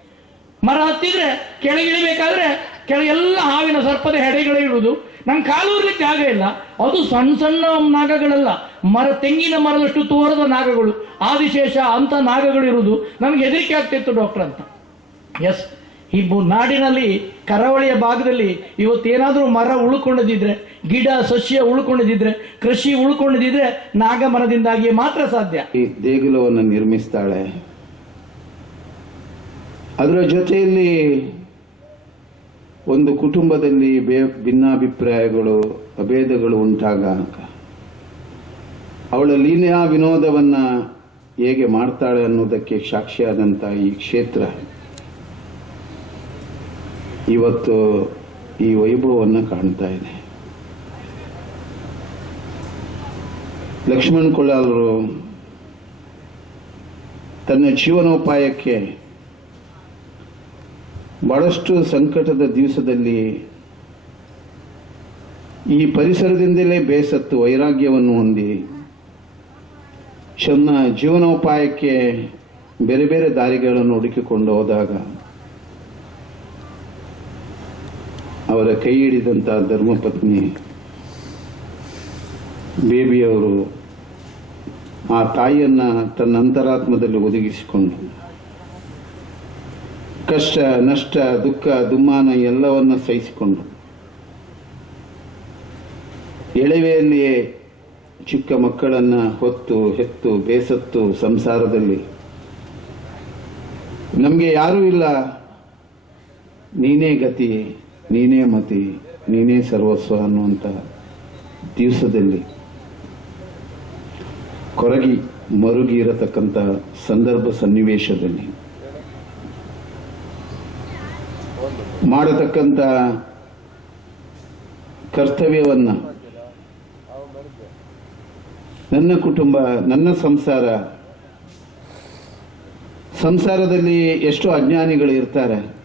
H: ಮರ ಹತ್ತಿದ್ರೆ ಕೆಳಗಿಳಿಬೇಕಾದ್ರೆ ಕೆಳಗೆಲ್ಲ ಹಾವಿನ ಸರ್ಪದ ಹೆಡೆಗಳೇ ಇರುವುದು. ನಂಗೆ ಕಾಲು ಊರ್ಲಿಕ್ಕೆ ಜಾಗ ಇಲ್ಲ. ಅದು ಸಣ್ಣ ಸಣ್ಣ ನಾಗಗಳಲ್ಲ. ಮರ ತೆಂಗಿನ ಮರದಷ್ಟು ತೋರದ ನಾಗಗಳು. ಆದಿಶೇಷ ಅಂತ ನಾಗಗಳು ಇರುವುದು ನಮ್ಗೆ ಹೆದರಿಕೆ ಆಗ್ತಿತ್ತು ಡಾಕ್ಟರ್ ಅಂತ. ಎಸ್ ಈ ನಾಡಿನಲ್ಲಿ, ಕರಾವಳಿಯ ಭಾಗದಲ್ಲಿ ಇವತ್ತೇನಾದರೂ ಮರ ಉಳ್ಕೊಂಡಿದ್ರೆ ಗಿಡ, ಸಸ್ಯ ಉಳ್ಕೊಂಡಿದ್ರೆ ಕೃಷಿ ಉಳ್ಕೊಂಡಿದ್ರೆ ನಾಗ ಮರದಿಂದಾಗಿ ಮಾತ್ರ ಸಾಧ್ಯ.
I: ಈ ದೇಗುಲವನ್ನು ನಿರ್ಮಿಸ್ತಾಳೆ. ಅದರ ಜೊತೆಯಲ್ಲಿ ಒಂದು ಕುಟುಂಬದಲ್ಲಿ ಬೇ ಭಿನ್ನಾಭಿಪ್ರಾಯಗಳು, ಅಭೇದಗಳು ಉಂಟಾಗ ಅವಳ ಲೀಲೆಯ ವಿನೋದವನ್ನ ಹೇಗೆ ಮಾಡ್ತಾಳೆ ಅನ್ನೋದಕ್ಕೆ ಸಾಕ್ಷಿಯಾದಂಥ ಈ ಕ್ಷೇತ್ರ. ಇವತ್ತು ಈ ವೈಭವವನ್ನು ಕಾಣ್ತಾ ಇದೆ. ಲಕ್ಷ್ಮಣ್ ಕೊಳ್ಳಾಲರು ತನ್ನ ಜೀವನೋಪಾಯಕ್ಕೆ ಬಹಳಷ್ಟು ಸಂಕಟದ ದಿವಸದಲ್ಲಿ ಈ ಪರಿಸರದಿಂದಲೇ ಬೇಸತ್ತು ವೈರಾಗ್ಯವನ್ನು ಹೊಂದಿ ಶನ್ನ ಜೀವನೋಪಾಯಕ್ಕೆ ಬೇರೆ ಬೇರೆ ದಾರಿಗಳನ್ನು ಹುಡುಕಿಕೊಂಡು ಹೋದಾಗ ಅವರ ಕೈ ಹಿಡಿದಂಥ ಧರ್ಮಪತ್ನಿ ಬೇಬಿಯವರು ಆ ತಾಯಿಯನ್ನು ತನ್ನ ಅಂತರಾತ್ಮದಲ್ಲಿ ಒದಗಿಸಿಕೊಂಡು ಕಷ್ಟ, ನಷ್ಟ, ದುಃಖ, ದುಮ್ಮಾನ ಎಲ್ಲವನ್ನ ಸಹಿಸಿಕೊಂಡು ಎಳವೆಯಲ್ಲಿಯೇ ಚಿಕ್ಕ ಮಕ್ಕಳನ್ನ ಹೊತ್ತು, ಹೆತ್ತು, ಬೇಸತ್ತು ಸಂಸಾರದಲ್ಲಿ ನಮಗೆ ಯಾರೂ ಇಲ್ಲ. ನೀನೇ ಗತಿ, ನೀನೇ ಮತಿ, ನೀನೇ ಸರ್ವಸ್ವ ಅನ್ನುವಂಥ ದಿವಸದಲ್ಲಿ ಕೊರಗಿ ಮರುಗಿ ಇರತಕ್ಕಂಥ ಸಂದರ್ಭ ಸನ್ನಿವೇಶದಲ್ಲಿ ಮಾಡತಕ್ಕಂಥ ಕರ್ತವ್ಯವನ್ನ ನನ್ನ ಕುಟುಂಬ, ನನ್ನ ಸಂಸಾರ, ಸಂಸಾರದಲ್ಲಿ ಎಷ್ಟು ಅಜ್ಞಾನಿಗಳು ಇರ್ತಾರೆ.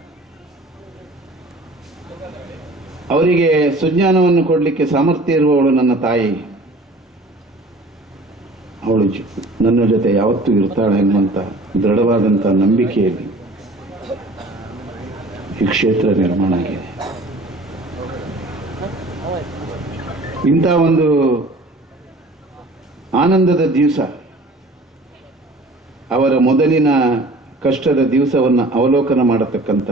I: ಅವರಿಗೆ ಸುಜ್ಞಾನವನ್ನು ಕೊಡಲಿಕ್ಕೆ ಸಾಮರ್ಥ್ಯ ಇರುವವಳು ನನ್ನ ತಾಯಿ. ಅವಳು ನನ್ನ ಜೊತೆ ಯಾವತ್ತೂ ಇರ್ತಾಳೆ ಎನ್ನುವಂಥ ದೃಢವಾದಂಥ ನಂಬಿಕೆಯಲ್ಲಿ. ಈ ಕ್ಷೇತ್ರ ನಿರ್ಮಾಣ ಆಗಿದೆ. ಇಂಥ ಒಂದು ಆನಂದದ ದಿವಸ, ಅವರ ಮೊದಲಿನ ಕಷ್ಟದ ದಿವಸವನ್ನು ಅವಲೋಕನ ಮಾಡತಕ್ಕಂಥ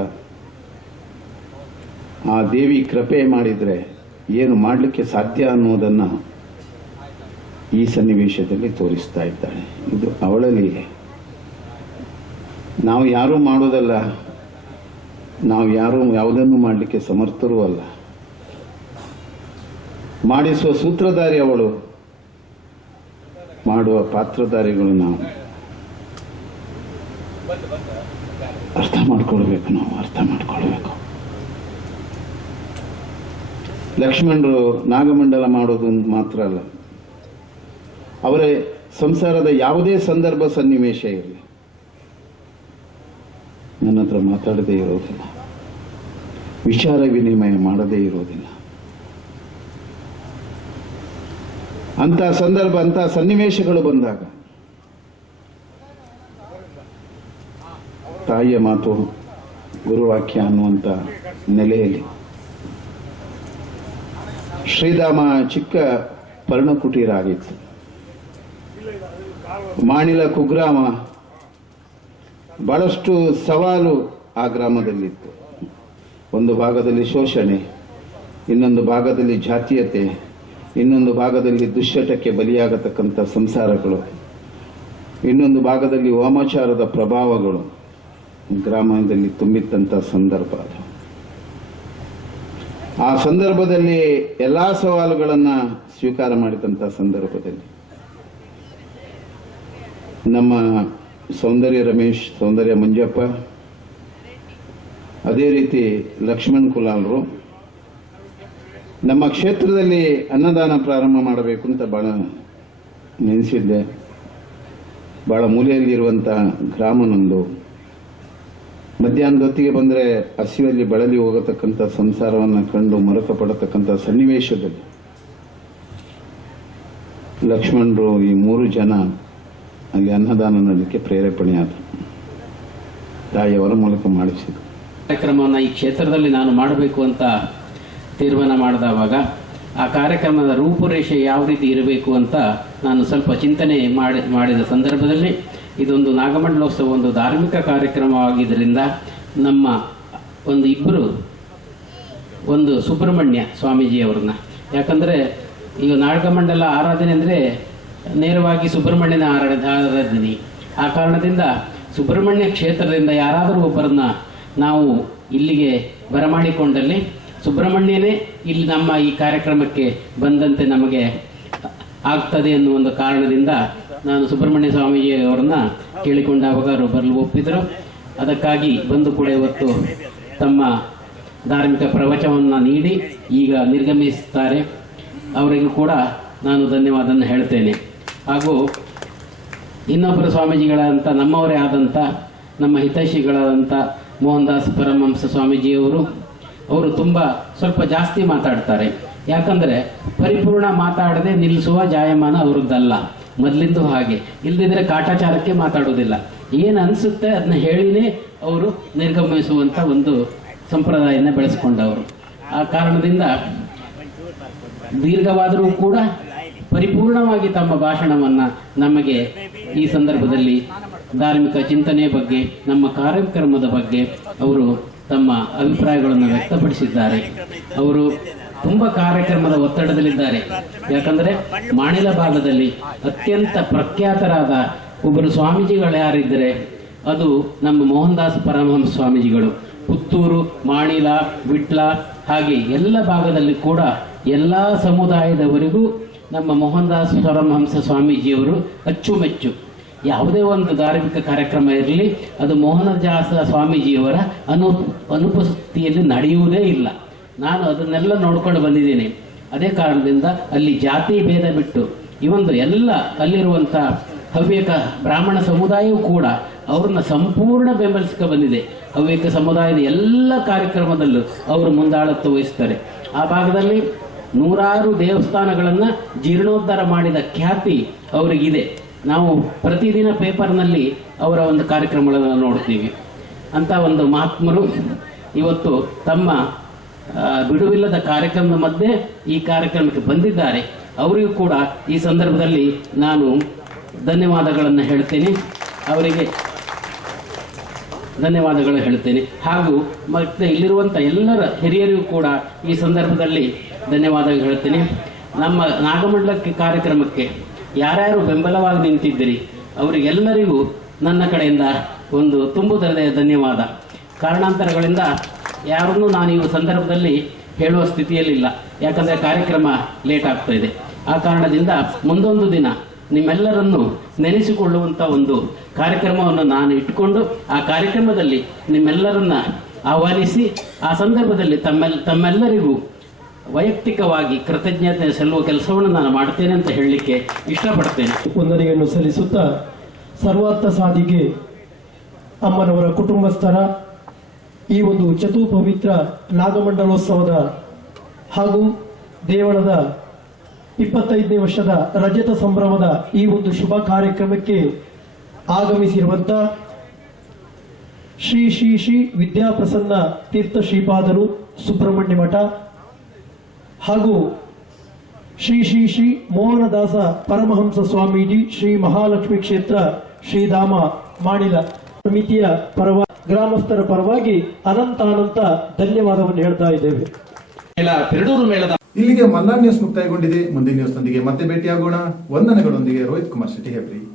I: ಆ ದೇವಿ ಕೃಪೆ ಮಾಡಿದರೆ ಏನು ಮಾಡಲಿಕ್ಕೆ ಸಾಧ್ಯ ಅನ್ನೋದನ್ನು ಈ ಸನ್ನಿವೇಶದಲ್ಲಿ ತೋರಿಸ್ತಾ ಇದ್ದಾಳೆ. ಇದು ಅವಳಲ್ಲಿ ನಾವು ಯಾರೂ ಮಾಡೋದಲ್ಲ. ನಾವು ಯಾರೂ ಯಾವುದನ್ನು ಮಾಡಲಿಕ್ಕೆ ಸಮರ್ಥರೂ ಅಲ್ಲ. ಮಾಡಿಸುವ ಸೂತ್ರಧಾರಿ ಅವಳು. ಮಾಡುವ ಪಾತ್ರಧಾರಿಗಳು ನಾವು. ಅರ್ಥ ಮಾಡ್ಕೊಳ್ಬೇಕು ನಾವು, ಅರ್ಥ ಮಾಡ್ಕೊಳ್ಬೇಕು. ಲಕ್ಷ್ಮಣರು ನಾಗಮಂಡಲ ಮಾಡೋದು ಮಾತ್ರ ಅಲ್ಲ. ಅವರೇ ಸಂಸಾರದ ಯಾವುದೇ ಸಂದರ್ಭ ಸನ್ನಿವೇಶ ಇರಲಿ. ನನ್ನ ಹತ್ರ ಮಾತಾಡದೇ ಇರೋದಿಲ್ಲ. ವಿಚಾರ ವಿನಿಮಯ ಮಾಡದೇ ಇರೋದಿಲ್ಲ. ಅಂತ ಸಂದರ್ಭ, ಅಂತ ಸನ್ನಿವೇಶಗಳು ಬಂದಾಗ ತಾಯಿಯ ಮಾತು ಗುರುವಾಕ್ಯ ಅನ್ನುವಂತ ನೆಲೆಯಲ್ಲಿ ಶ್ರೀಧಾಮ ಚಿಕ್ಕ ಪರ್ಣಕುಟೀರ ಆಗಿತ್ತು. ಮಾಣಿಲ ಕುಗ್ರಾಮ ಬಹಳಷ್ಟು ಸವಾಲು ಆ ಗ್ರಾಮದಲ್ಲಿತ್ತು. ಒಂದು ಭಾಗದಲ್ಲಿ ಶೋಷಣೆ, ಇನ್ನೊಂದು ಭಾಗದಲ್ಲಿ ಜಾತೀಯತೆ, ಇನ್ನೊಂದು ಭಾಗದಲ್ಲಿ ದುಶ್ಚಟಕ್ಕೆ ಬಲಿಯಾಗತಕ್ಕಂಥ ಸಂಸಾರಗಳು, ಇನ್ನೊಂದು ಭಾಗದಲ್ಲಿ ವಾಮಾಚಾರದ ಪ್ರಭಾವಗಳು ಗ್ರಾಮದಲ್ಲಿ ತುಂಬಿದ್ದಂಥ ಸಂದರ್ಭ ಅದು. ಆ ಸಂದರ್ಭದಲ್ಲಿ ಎಲ್ಲ ಸವಾಲುಗಳನ್ನು ಸ್ವೀಕಾರ ಮಾಡಿದಂಥ ಸಂದರ್ಭದಲ್ಲಿ ನಮ್ಮ ಸೌಂದರ್ಯ ರಮೇಶ್, ಸೌಂದರ್ಯ ಮಂಜಪ್ಪ, ಅದೇ ರೀತಿ ಲಕ್ಷ್ಮಣ್ ಕುಲಾಲ್ರು. ನಮ್ಮ ಕ್ಷೇತ್ರದಲ್ಲಿ ಅನ್ನದಾನ ಪ್ರಾರಂಭ ಮಾಡಬೇಕು ಅಂತ ಬಹಳ ನೆನೆಸಿದ್ದೆ. ಬಹಳ ಮೂಲೆಯಲ್ಲಿರುವಂಥ ಗ್ರಾಮ ನಂದು ಮಧ್ಯಾಹ್ನದ ಹೊತ್ತಿಗೆ ಬಂದರೆ ಹಸಿವಲ್ಲಿ ಬಳಲಿ ಹೋಗತಕ್ಕಂಥ ಸಂಸಾರವನ್ನು ಕಂಡು ಮರುಕ ಪಡತಕ್ಕಂಥ ಸನ್ನಿವೇಶದಲ್ಲಿ ಲಕ್ಷ್ಮಣರು ಈ ಮೂರು ಜನ ಅಲ್ಲಿ ಅನ್ನದಾನ ಮಾಡಲಿಕ್ಕೆ ಪ್ರೇರೇಪಣೆಯಾದರು. ತಾಯಿಯವರ ಮೂಲಕ ಮಾಡಿಸಿದರು.
J: ಕಾರ್ಯಕ್ರಮವನ್ನು ಈ ಕ್ಷೇತ್ರದಲ್ಲಿ ನಾನು ಮಾಡಬೇಕು ಅಂತ ತೀರ್ಮಾನ ಮಾಡಿದವಾಗ, ಆ ಕಾರ್ಯಕ್ರಮದ ರೂಪುರೇಷೆ ಯಾವ ರೀತಿ ಇರಬೇಕು ಅಂತ ನಾನು ಸ್ವಲ್ಪ ಚಿಂತನೆ ಮಾಡಿ, ಮಾಡಿದ ಸಂದರ್ಭದಲ್ಲಿ ಇದೊಂದು ನಾಗಮಂಡಲೋತ್ಸವ, ಒಂದು ಧಾರ್ಮಿಕ ಕಾರ್ಯಕ್ರಮವಾಗಿದ್ದರಿಂದ ನಮ್ಮ ಒಂದು ಇಬ್ಬರು, ಒಂದು ಸುಬ್ರಹ್ಮಣ್ಯ ಸ್ವಾಮೀಜಿಯವರನ್ನ. ಯಾಕಂದರೆ ಈಗ ನಾಗಮಂಡಲ ಆರಾಧನೆ ಅಂದರೆ ನೇರವಾಗಿ ಸುಬ್ರಹ್ಮಣ್ಯನ ಆರಾಧ ಆರಾಧನೆ ಆ ಕಾರಣದಿಂದ ಸುಬ್ರಹ್ಮಣ್ಯ ಕ್ಷೇತ್ರದಿಂದ ಯಾರಾದರೂ ಒಬ್ಬರನ್ನ ನಾವು ಇಲ್ಲಿಗೆ ಬರಮಾಡಿಕೊಂಡಲ್ಲಿ ಸುಬ್ರಹ್ಮಣ್ಯನೇ ಇಲ್ಲಿ ನಮ್ಮ ಈ ಕಾರ್ಯಕ್ರಮಕ್ಕೆ ಬಂದಂತೆ ನಮಗೆ ಆಗ್ತದೆ ಎನ್ನುವ ಒಂದು ಕಾರಣದಿಂದ ನಾನು ಸುಬ್ರಹ್ಮಣ್ಯ ಸ್ವಾಮೀಜಿ ಅವರನ್ನ ಕೇಳಿಕೊಂಡಾಗ ಅವರು ಬರಲು ಒಪ್ಪಿದರು. ಅದಕ್ಕಾಗಿ ಬಂದು ಕೂಡ ಇವತ್ತು ತಮ್ಮ ಧಾರ್ಮಿಕ ಪ್ರವಚನವನ್ನು ನೀಡಿ ಈಗ ನಿರ್ಗಮಿಸುತ್ತಾರೆ ಅವರಿಗೂ ಕೂಡ ನಾನು ಧನ್ಯವಾದವನ್ನು ಹೇಳ್ತೇನೆ. ಹಾಗೂ ಇನ್ನೊಬ್ಬರು ಸ್ವಾಮೀಜಿಗಳಾದಂಥ ನಮ್ಮವರೇ ಆದಂಥ ನಮ್ಮ ಹಿತೈಷಿಗಳಾದಂಥ ಮೋಹನ್ ದಾಸ್ ಪರಮಹಂಸ ಸ್ವಾಮೀಜಿಯವರು, ಅವರು ತುಂಬ ಸ್ವಲ್ಪ ಜಾಸ್ತಿ ಮಾತಾಡ್ತಾರೆ. ಯಾಕಂದರೆ ಪರಿಪೂರ್ಣ ಮಾತಾಡದೆ ನಿಲ್ಲಿಸುವ ಜಾಯಮಾನ ಅವರದ್ದಲ್ಲ. ಮೊದಲಿಂದು ಹಾಗೆ. ಇಲ್ಲದಿದ್ದರೆ ಕಾಟಾಚಾರಕ್ಕೆ ಮಾತಾಡೋದಿಲ್ಲ ಏನು ಅನಿಸುತ್ತೆ ಅದನ್ನ ಹೇಳಿನೇ ಅವರು ನಿರ್ಗಮಿಸುವಂಥ ಒಂದು ಸಂಪ್ರದಾಯನ ಬೆಳೆಸ್ಕೊಂಡವರು. ಆ ಕಾರಣದಿಂದ ದೀರ್ಘವಾದರೂ ಕೂಡ ಪರಿಪೂರ್ಣವಾಗಿ ತಮ್ಮ ಭಾಷಣವನ್ನ ನಮಗೆ ಈ ಸಂದರ್ಭದಲ್ಲಿ ಧಾರ್ಮಿಕ ಚಿಂತನೆ ಬಗ್ಗೆ, ನಮ್ಮ ಕಾರ್ಯಕ್ರಮದ ಬಗ್ಗೆ ಅವರು ತಮ್ಮ ಅಭಿಪ್ರಾಯಗಳನ್ನು ವ್ಯಕ್ತಪಡಿಸಿದ್ದಾರೆ. ಅವರು ತುಂಬ ಕಾರ್ಯಕ್ರಮದ ಒತ್ತಡದಲ್ಲಿದ್ದಾರೆ. ಯಾಕಂದರೆ ಮಾಣಿಲ ಭಾಗದಲ್ಲಿ ಅತ್ಯಂತ ಪ್ರಖ್ಯಾತರಾದ ಒಬ್ಬರು ಸ್ವಾಮೀಜಿಗಳು ಯಾರಿದ್ದರೆ ಅದು ನಮ್ಮ ಮೋಹನ್ದಾಸ್ ಪರಮಹಂಸ ಸ್ವಾಮೀಜಿಗಳು. ಪುತ್ತೂರು, ಮಾಣಿಲ, ವಿಟ್ಲ ಹಾಗೆ ಎಲ್ಲ ಭಾಗದಲ್ಲಿ ಕೂಡ ಎಲ್ಲ ಸಮುದಾಯದವರಿಗೂ ನಮ್ಮ ಮೋಹನ್ ದಾಸ್ ಪರಮಹಂಸ ಸ್ವಾಮೀಜಿಯವರು ಅಚ್ಚುಮೆಚ್ಚು. ಯಾವುದೇ ಒಂದು ಧಾರ್ಮಿಕ ಕಾರ್ಯಕ್ರಮ ಇರಲಿ, ಅದು ಮೋಹನದಾಸ ಸ್ವಾಮೀಜಿಯವರ ಅನು, ಅನುಪಸ್ಥಿತಿಯಲ್ಲಿ ನಡೆಯುವುದೇ ಇಲ್ಲ. ನಾನು ಅದನ್ನೆಲ್ಲ ನೋಡ್ಕೊಂಡು ಬಂದಿದ್ದೀನಿ. ಅದೇ ಕಾರಣದಿಂದ ಅಲ್ಲಿ ಜಾತಿ ಭೇದ ಬಿಟ್ಟು ಈ ಒಂದು ಎಲ್ಲ ಅಲ್ಲಿರುವಂಥ ಹವ್ಯಕ ಬ್ರಾಹ್ಮಣ ಸಮುದಾಯವೂ ಕೂಡ ಅವ್ರನ್ನ ಸಂಪೂರ್ಣ ಬೆಂಬಲಿಸ್ಕೊ ಬಂದಿದೆ. ಹವ್ಯಕ ಸಮುದಾಯದ ಎಲ್ಲ ಕಾರ್ಯಕ್ರಮದಲ್ಲೂ ಅವರು ಮುಂದಾಳತ್ವ ವಹಿಸ್ತಾರೆ. ಆ ಭಾಗದಲ್ಲಿ ನೂರಾರು ದೇವಸ್ಥಾನಗಳನ್ನು ಜೀರ್ಣೋದ್ಧಾರ ಮಾಡಿದ ಖ್ಯಾತಿ ಅವರಿಗಿದೆ. ನಾವು ಪ್ರತಿದಿನ ಪೇಪರ್ನಲ್ಲಿ ಅವರ ಒಂದು ಕಾರ್ಯಕ್ರಮಗಳನ್ನು ನೋಡ್ತೀವಿ. ಅಂತ ಒಂದು ಮಹಾತ್ಮರು ಇವತ್ತು ತಮ್ಮ ಬಿಡುವಿಲ್ಲದ ಕಾರ್ಯಕ್ರಮದ ಮಧ್ಯೆ ಈ ಕಾರ್ಯಕ್ರಮಕ್ಕೆ ಬಂದಿದ್ದಾರೆ. ಅವರಿಗೂ ಕೂಡ ಈ ಸಂದರ್ಭದಲ್ಲಿ ನಾನು ಧನ್ಯವಾದಗಳನ್ನು ಹೇಳ್ತೇನೆ. ಅವರಿಗೆ ಧನ್ಯವಾದಗಳು ಹೇಳ್ತೇನೆ. ಹಾಗೂ ಮತ್ತೆ ಇಲ್ಲಿರುವಂಥ ಎಲ್ಲರ ಹಿರಿಯರಿಗೂ ಕೂಡ ಈ ಸಂದರ್ಭದಲ್ಲಿ ಧನ್ಯವಾದಗಳು ಹೇಳ್ತೀನಿ. ನಮ್ಮ ನಾಗಮಂಡಲಕ್ಕೆ ಕಾರ್ಯಕ್ರಮಕ್ಕೆ ಯಾರ್ಯಾರು ಬೆಂಬಲವಾಗಿ ನಿಂತಿದ್ದೀರಿ, ಅವರಿಗೆಲ್ಲರಿಗೂ ನನ್ನ ಕಡೆಯಿಂದ ಒಂದು ತುಂಬು ಹೃದಯ ಧನ್ಯವಾದ. ಕಾರಣಾಂತರಗಳಿಂದ ಯಾರನ್ನೂ ನಾನು ಈ ಸಂದರ್ಭದಲ್ಲಿ ಹೇಳುವ ಸ್ಥಿತಿಯಲ್ಲಿಲ್ಲ. ಯಾಕಂದರೆ ಕಾರ್ಯಕ್ರಮ ಲೇಟ್ ಆಗ್ತಾ ಇದೆ. ಆ ಕಾರಣದಿಂದ ಮುಂದೊಂದು ದಿನ ನಿಮ್ಮೆಲ್ಲರನ್ನು ನೆನೆಸಿಕೊಳ್ಳುವಂಥ ಒಂದು ಕಾರ್ಯಕ್ರಮವನ್ನು ನಾನು ಇಟ್ಟುಕೊಂಡು ಆ ಕಾರ್ಯಕ್ರಮದಲ್ಲಿ ನಿಮ್ಮೆಲ್ಲರನ್ನ ಆಹ್ವಾನಿಸಿ, ಆ ಸಂದರ್ಭದಲ್ಲಿ ತಮ್ಮೆಲ್, ತಮ್ಮೆಲ್ಲರಿಗೂ ವೈಯಕ್ತಿಕವಾಗಿ ಕೃತಜ್ಞತೆ ಸಲ್ಲುವ ಕೆಲಸವನ್ನು ನಾನು ಮಾಡ್ತೇನೆ ಅಂತ ಹೇಳಲಿಕ್ಕೆ ಇಷ್ಟಪಡ್ತೇನೆ.
K: ವಂದನೆಯನ್ನು ಸಲ್ಲಿಸುತ್ತಾ ಸರ್ವಾರ್ಥ ಸಾಧಿಗೆ ಅಮ್ಮನವರ ಕುಟುಂಬಸ್ಥರ ಈ ಒಂದು ಚತು ಪವಿತ್ರ ನಾಗಮಂಡಲೋತ್ಸವದ ಹಾಗೂ ದೇವಳದ ಇಪ್ಪತ್ತೈದನೇ ವರ್ಷದ ರಜತ ಸಂಭ್ರಮದ ಈ ಒಂದು ಶುಭ ಕಾರ್ಯಕ್ರಮಕ್ಕೆ ಆಗಮಿಸಿರುವಂತ ಶ್ರೀ ಶ್ರೀ ಶ್ರೀ ವಿದ್ಯಾಪ್ರಸನ್ನ ತೀರ್ಥ ಶ್ರೀಪಾದರು ಸುಬ್ರಹ್ಮಣ್ಯ ಮಠ ಹಾಗೂ ಶ್ರೀ ಶ್ರೀ ಶ್ರೀ ಮೋಹನದಾಸ ಪರಮಹಂಸ ಸ್ವಾಮೀಜಿ ಶ್ರೀ ಮಹಾಲಕ್ಷ್ಮಿ ಕ್ಷೇತ್ರ ಶ್ರೀಧಾಮ ಮಾಡಿಲ ಸಮಿತಿಯ ಪರವಾಗಿ ಗ್ರಾಮಸ್ಥರ ಪರವಾಗಿ ಅನಂತ ಅನಂತ ಧನ್ಯವಾದವನ್ನು ಹೇಳ್ತಾ ಇದ್ದೇವೆ.
D: ಮೇಳದ
C: ಇಲ್ಲಿಗೆ ಮಲ್ಲಾ ನ್ಯೂಸ್ ಮುಕ್ತಾಯಗೊಂಡಿದೆ ಮುಂದಿನ ನ್ಯೂಸ್ನೊಂದಿಗೆ ಮತ್ತೆ ಭೇಟಿಯಾಗೋಣ. ವಂದನೆಗಳೊಂದಿಗೆ ರೋಹಿತ್ ಕುಮಾರ್ ಶೆಟ್ಟಿ ಹೆಬ್ರಿ.